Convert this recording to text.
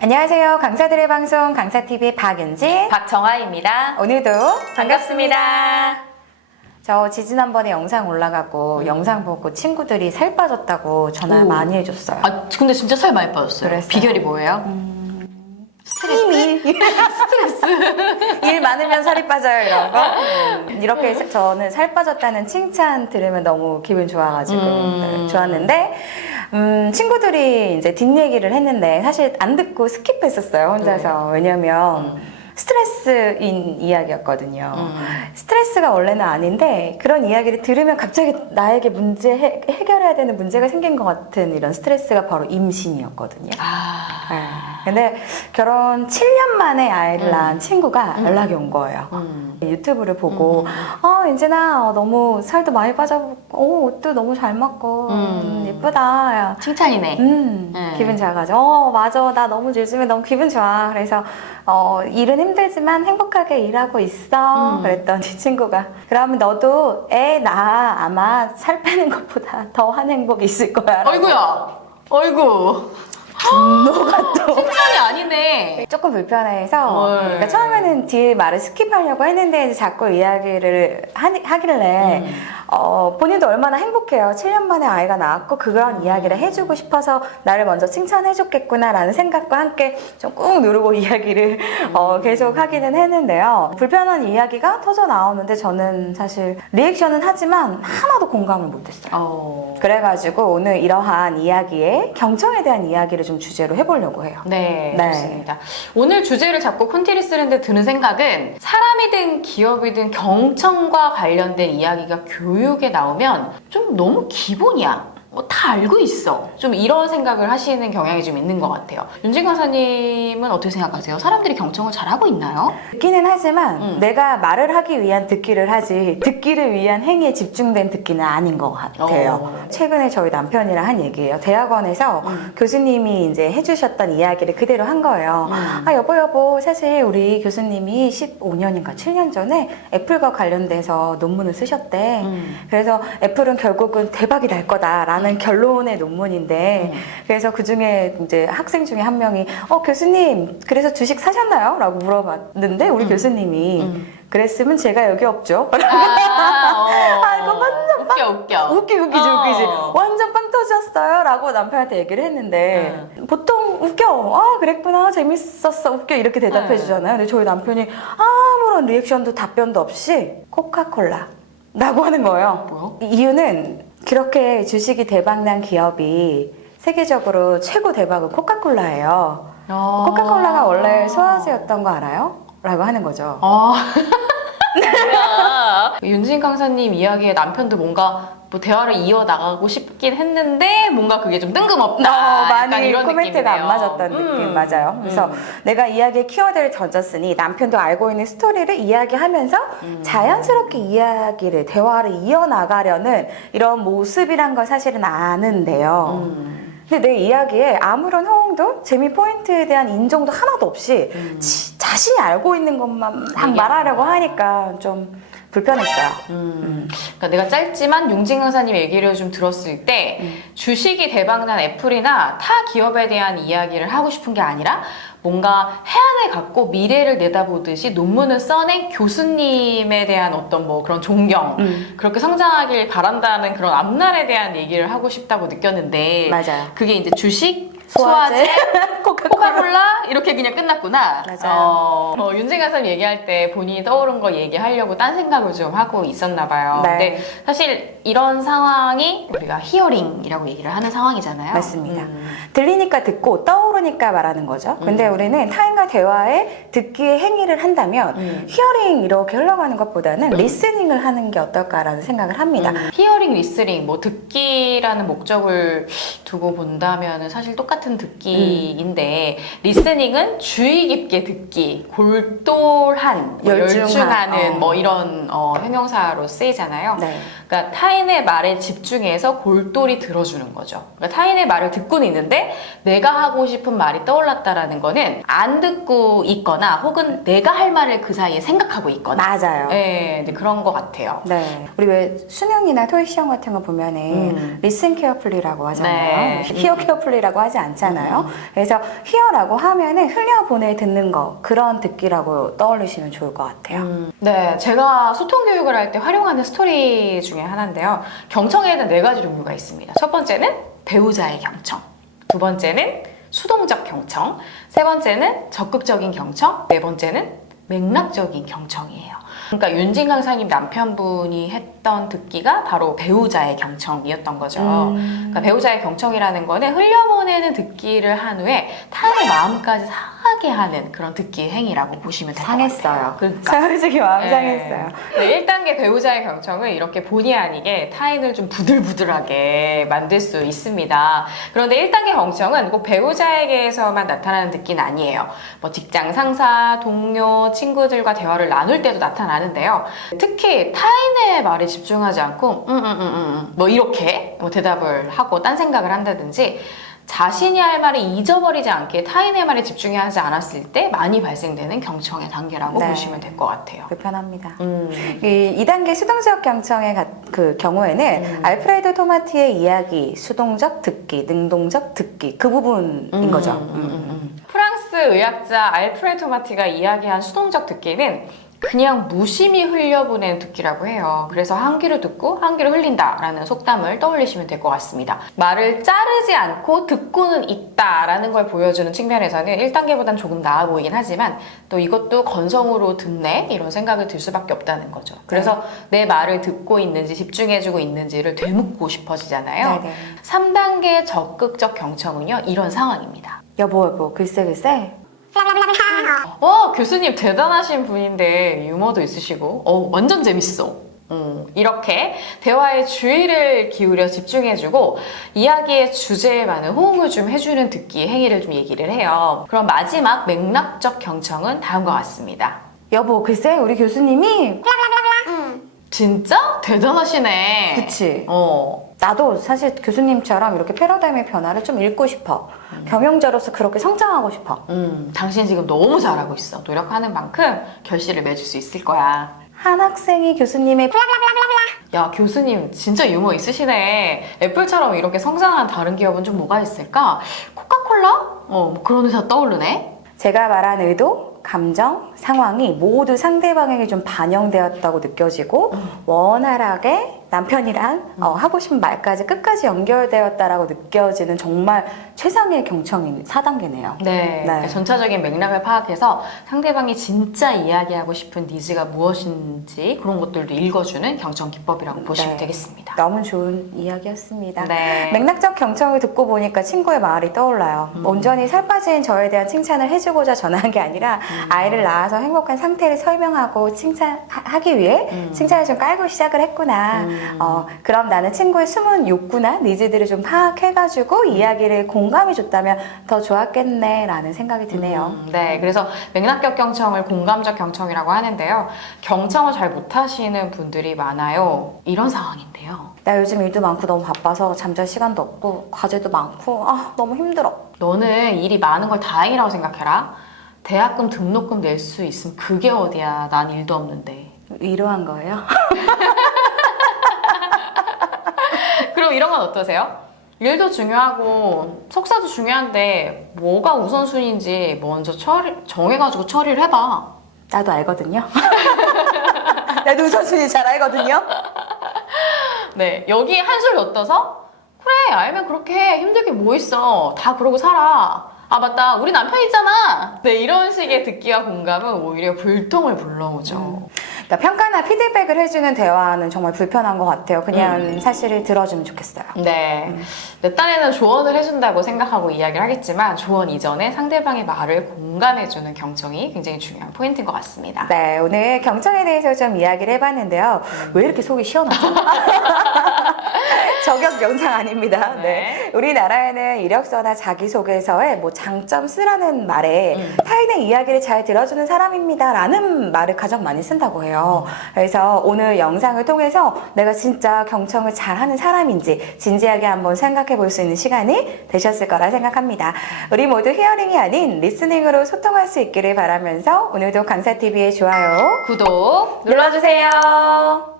안녕하세요. 강사들의 방송 강사TV의 박윤진, 박정아입니다. 오늘도 반갑습니다. 저 지지난번에 영상 올라가고 영상 보고 친구들이 살 빠졌다고 전화 오. 많이 해줬어요. 아, 근데 진짜 살 많이 빠졌어요. 그랬어요? 비결이 뭐예요? 스트레스? 일 많으면 살이 빠져요, 이런 거. 이렇게 저는 살 빠졌다는 칭찬 들으면 너무 기분 좋아가지고 네, 좋았는데 친구들이 이제 뒷얘기를 했는데 사실 안 듣고 스킵했었어요, 혼자서. 왜냐면 스트레스인 이야기였거든요. 스트레스가 원래는 아닌데 그런 이야기를 들으면 갑자기 나에게 해결해야 되는 문제가 생긴 것 같은 이런 스트레스가 바로 임신이었거든요. 네. 근데 결혼 7년 만에 아이를 낳은 친구가 연락이 온 거예요. 유튜브를 보고 윤진아 너무 살도 많이 빠져고 옷도 너무 잘 맞고 예쁘다. 칭찬이네. 기분 좋아가지고 맞아, 나 너무 요즘에 너무 기분 좋아. 그래서 일은 힘들지만 행복하게 일하고 있어. 그랬더니 친구가 그러면 너도 애 낳아. 아마 살 빼는 것보다 더한 행복이 있을 거야. 어이구야. 어이구. 분노가 또 칭찬이 아니네. 조금 불편해서 그러니까 처음에는 뒤에 말을 스킵하려고 했는데 이제 자꾸 이야기를 하길래 본인도 얼마나 행복해요. 7년 만에 아이가 나왔고 그런 이야기를 해주고 싶어서 나를 먼저 칭찬해줬겠구나라는 생각과 함께 좀 꾹 누르고 이야기를 계속 하기는 했는데요. 불편한 이야기가 터져 나오는데 저는 사실 리액션은 하지만 하나도 공감을 못했어요. 그래가지고 오늘 이러한 이야기에 경청에 대한 이야기를 좀 주제로 해보려고 해요. 네, 네. 좋습니다. 오늘 주제를 잡고 콘티를 쓰는데 드는 생각은 사람이든 기업이든 경청과 관련된 이야기가 교육에 나오면 좀 너무 기본이야. 다 알고 있어. 좀 이런 생각을 하시는 경향이 좀 있는 것 같아요. 윤진 강사님은 어떻게 생각하세요? 사람들이 경청을 잘하고 있나요? 듣기는 하지만 내가 말을 하기 위한 듣기를 하지 듣기를 위한 행위에 집중된 듣기는 아닌 것 같아요. 최근에 저희 남편이랑 한 얘기예요. 대학원에서 교수님이 이제 해주셨던 이야기를 그대로 한 거예요. 아 여보 사실 우리 교수님이 15년인가 7년 전에 애플과 관련돼서 논문을 쓰셨대. 그래서 애플은 결국은 대박이 날 거다라는 결론의 논문인데 그래서 그 중에 이제 학생 중에 한 명이 교수님 그래서 주식 사셨나요? 라고 물어봤는데 우리 교수님이 그랬으면 제가 여기 없죠. 이거 완전 웃기지. 완전 빵 터졌어요. 라고 남편한테 얘기를 했는데 보통 웃겨. 그랬구나. 재밌었어. 웃겨. 이렇게 대답해 주잖아요. 근데 저희 남편이 아무런 리액션도 답변도 없이 코카콜라 라고 하는 거예요. 뭐요? 이유는 그렇게 주식이 대박난 기업이 세계적으로 최고 대박은 코카콜라예요. 코카콜라가 원래 소화제였던 거 알아요? 라고 하는 거죠. 뭐야. 윤진 강사님 이야기에 남편도 뭔가 뭐 대화를 이어나가고 싶긴 했는데 뭔가 그게 좀 뜬금없다. 약간 많이 이런 코멘트가 느낌이네요. 안 맞았던 느낌 맞아요. 그래서 내가 이야기에 키워드를 던졌으니 남편도 알고 있는 스토리를 이야기하면서 자연스럽게 이야기를 대화를 이어나가려는 이런 모습이란 걸 사실은 아는데요. 근데 내 이야기에 아무런 호응도 재미 포인트에 대한 인정도 하나도 없이 자신이 알고 있는 것만 막 말하려고 하니까 좀 불편했어요. 그러니까 내가 짧지만 윤진 강사님 얘기를 좀 들었을 때 주식이 대박난 애플이나 타 기업에 대한 이야기를 하고 싶은 게 아니라 뭔가 해안을 갖고 미래를 내다보듯이 논문을 써낸 교수님에 대한 어떤 뭐 그런 존경 그렇게 성장하길 바란다는 그런 앞날에 대한 얘기를 하고 싶다고 느꼈는데 맞아요. 그게 이제 주식 소화제, 코카콜라 이렇게 그냥 끝났구나. 맞아요. 윤진 강사님 얘기할 때 본인이 떠오른 거 얘기하려고 딴 생각을 좀 하고 있었나 봐요. 네. 근데 사실 이런 상황이 우리가 히어링이라고 얘기를 하는 상황이잖아요. 맞습니다. 들리니까 듣고 떠오르니까 말하는 거죠. 근데 우리는 타인과 대화에 듣기의 행위를 한다면 히어링 이렇게 흘러가는 것보다는 리스닝을 하는 게 어떨까라는 생각을 합니다. 히어링, 리스닝, 뭐 듣기라는 목적을 두고 본다면 사실 똑같은 듣기인데 리스닝은 주의 깊게 듣기, 골똘한, 뭐 열중한, 열중하는 뭐 이런 형용사로 쓰이잖아요. 네. 그러니까 타인의 말에 집중해서 골똘히 들어주는 거죠. 그러니까 타인의 말을 듣고는 있는데 내가 하고 싶은 말이 떠올랐다라는 거는 안 듣고 있거나 혹은 내가 할 말을 그 사이에 생각하고 있거나. 맞아요. 네, 그런 것 같아요. 네. 우리 왜 수능이나 토익 시험 같은 거 보면은 listen carefully라고 하잖아요. 네. hear carefully라고 하지 않잖아요. 그래서 hear라고 하면은 흘려보내 듣는 거 그런 듣기라고 떠올리시면 좋을 것 같아요. 네, 제가 소통 교육을 할 때 활용하는 스토리 중에 하나인데요. 경청에는 4가지 종류가 있습니다. 첫 번째는 배우자의 경청, 두 번째는 수동적 경청, 세 번째는 적극적인 경청, 네 번째는 맥락적인 경청이에요. 그러니까 윤진 강사님 남편분이 했던 듣기가 바로 배우자의 경청이었던 거죠. 그러니까 배우자의 경청이라는 거는 흘려보내는 듣기를 한 후에 타인의 마음까지 상하게 하는 그런 듣기 행위라고 보시면 될 것 같아요. 상했어요. 그러니까. 솔직히 마음 상했어요. 네, 1단계 배우자의 경청은 이렇게 본의 아니게 타인을 좀 부들부들하게 만들 수 있습니다. 그런데 1단계 경청은 꼭 배우자에게서만 나타나는 듣기는 아니에요. 뭐 직장 상사, 동료, 친구들과 대화를 나눌 때도 나타나는데요. 특히 타인의 말에 집중하지 않고 뭐 이렇게 뭐 대답을 하고 딴 생각을 한다든지 자신이 할 말을 잊어버리지 않게 타인의 말에 집중하지 않았을 때 많이 발생되는 경청의 단계라고 네. 보시면 될 것 같아요. 불편합니다. 이 2단계 수동적 경청의 그 경우에는 알프레드 토마티의 이야기, 수동적 듣기, 능동적 듣기 그 부분인 거죠. 프랑스 의학자 알프레드 토마티가 이야기한 수동적 듣기는 그냥 무심히 흘려보낸 듣기라고 해요. 그래서 한 귀로 듣고 한 귀로 흘린다라는 속담을 떠올리시면 될 것 같습니다. 말을 자르지 않고 듣고는 있다라는 걸 보여주는 측면에서는 1단계보단 조금 나아 보이긴 하지만 또 이것도 건성으로 듣네 이런 생각이 들 수밖에 없다는 거죠. 그래서 내 말을 듣고 있는지 집중해주고 있는지를 되묻고 싶어지잖아요. 네네. 3단계 적극적 경청은요 이런 상황입니다. 여보 글쎄 교수님 대단하신 분인데 유머도 있으시고 완전 재밌어. 이렇게 대화에 주의를 기울여 집중해주고 이야기의 주제에 맞는 호응을 좀 해주는 듣기 행위를 좀 얘기를 해요. 그럼 마지막 맥락적 경청은 다음과 같습니다. 여보 글쎄 우리 교수님이 진짜? 대단하시네. 그치. 어. 나도 사실 교수님처럼 이렇게 패러다임의 변화를 좀 읽고 싶어. 경영자로서 그렇게 성장하고 싶어. 당신 지금 너무 잘하고 있어. 노력하는 만큼 결실을 맺을 수 있을 거야. 한 학생이 교수님의 야, 교수님 진짜 유머 있으시네. 애플처럼 이렇게 성장한 다른 기업은 좀 뭐가 있을까? 코카콜라? 뭐 그런 회사 떠오르네. 제가 말한 의도, 감정, 상황이 모두 상대방에게 좀 반영되었다고 느껴지고 원활하게 남편이랑 하고 싶은 말까지 끝까지 연결되었다라고 느껴지는 정말 최상의 경청인 4단계네요. 네. 그러니까 전체적인 맥락을 파악해서 상대방이 진짜 이야기하고 싶은 니즈가 무엇인지 그런 것들도 읽어주는 경청 기법이라고 보시면 되겠습니다. 너무 좋은 이야기였습니다. 네. 맥락적 경청을 듣고 보니까 친구의 말이 떠올라요. 온전히 살 빠진 저에 대한 칭찬을 해주고자 전화한 게 아니라 아이를 낳아서 행복한 상태를 설명하고 칭찬하기 위해 칭찬을 좀 깔고 시작을 했구나. 그럼 나는 친구의 숨은 욕구나 니즈들을 좀 파악해가지고 이야기를 공감해줬다면 더 좋았겠네 라는 생각이 드네요. 네, 그래서 맥락적 경청을 공감적 경청이라고 하는데요. 경청을 잘 못하시는 분들이 많아요. 이런 상황인데요. 나 요즘 일도 많고 너무 바빠서 잠잘 시간도 없고 과제도 많고 너무 힘들어. 너는 일이 많은 걸 다행이라고 생각해라. 대학금 등록금 낼 수 있으면 그게 어디야. 난 일도 없는데. 위로한 거예요? 그럼 이런 건 어떠세요? 일도 중요하고 석사도 중요한데 뭐가 우선순위인지 먼저 정해가지고 처리를 해봐. 나도 알거든요. 나도 우선순위 잘 알거든요. 네, 여기 한술 엿어서 그래 알면 그렇게 해. 힘들 게 뭐 있어. 다 그러고 살아. 아 맞다 우리 남편 있잖아. 네, 이런 식의 듣기와 공감은 오히려 불통을 불러오죠. 그러니까 평가나 피드백을 해주는 대화는 정말 불편한 것 같아요. 그냥 사실을 들어주면 좋겠어요. 네, 내 딴에는 조언을 해준다고 생각하고 이야기를 하겠지만 조언 이전에 상대방의 말을 공감해주는 경청이 굉장히 중요한 포인트인 것 같습니다. 네, 오늘 경청에 대해서 좀 이야기를 해봤는데요. 왜 이렇게 속이 시원하죠? 저격 영상 아닙니다. 네. 네. 우리나라에는 이력서나 자기소개서에 뭐 장점 쓰라는 말에 타인의 이야기를 잘 들어주는 사람입니다 라는 말을 가장 많이 쓴다고 해요. 그래서 오늘 영상을 통해서 내가 진짜 경청을 잘하는 사람인지 진지하게 한번 생각해 볼 수 있는 시간이 되셨을 거라 생각합니다. 우리 모두 히어링이 아닌 리스닝으로 소통할 수 있기를 바라면서 오늘도 강사TV의 좋아요, 구독 눌러주세요.